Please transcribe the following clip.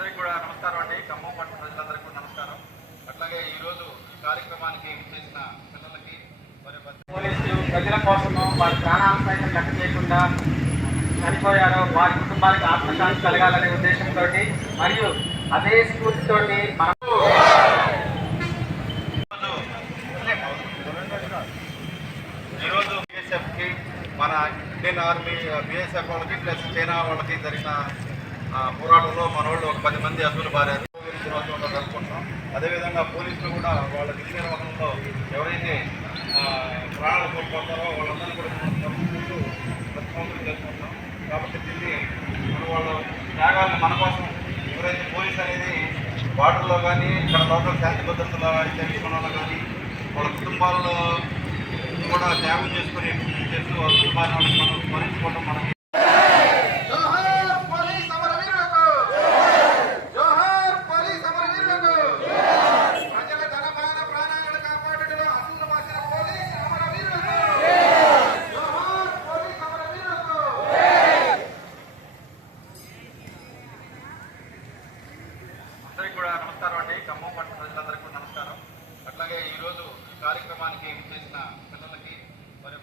అందరికీ కూడా నమస్కారం అండి. ఖమ్మం పట్టణ ప్రజలందరికీ కూడా నమస్కారం. అట్లాగే ఈరోజు ఈ కార్యక్రమానికి చేసిన పిల్లలకి పోలీసులు ప్రజల కోసం వారి ప్రాణాలు సైతం లెక్క చేయకుండా చనిపోయారు వారి కుటుంబానికి ఆత్మశాంతి కలగాలనే ఉద్దేశంతో మరియు అదే స్ఫూర్తితో మనకు ఈరోజు బీఎస్ఎఫ్కి మన ఇండియన్ ఆర్మీ బీఎస్ఎఫ్ వాళ్ళకి ప్లస్ చైనా వాళ్ళకి జరిగిన పోరాటంలో మన వాళ్ళు ఒక పది మంది అసలు బారారు జరుపుకుంటాం అదేవిధంగా పోలీసులు కూడా వాళ్ళ విధి నిర్వహణలో ఎవరైతే ప్రాణాలు కోల్పోతారో వాళ్ళందరినీ కూడా తప్పుకుంటూ జరుపుకుంటూ చేసుకుంటాం కాబట్టి దీన్ని మన వాళ్ళ త్యాగాలను మన కోసం ఎవరైతే పోలీస్ అనేది బార్డర్లో కానీ ఇక్కడ లోపల శాంతి భద్రతల తెలుసుకోవడంలో కానీ వాళ్ళ కుటుంబాల్లో కూడా త్యాగం చేసుకుని చేస్తూ వాళ్ళ కుటుంబాన్ని మనం స్మరించుకోవడం మనకి అందరికీ కూడా నమస్కారం అండి. ఖమ్మం పట్టణ ప్రజలందరికీ కూడా నమస్కారం. అట్లాగే ఈరోజు ఈ కార్యక్రమానికి చేసిన పిల్లలకి మరి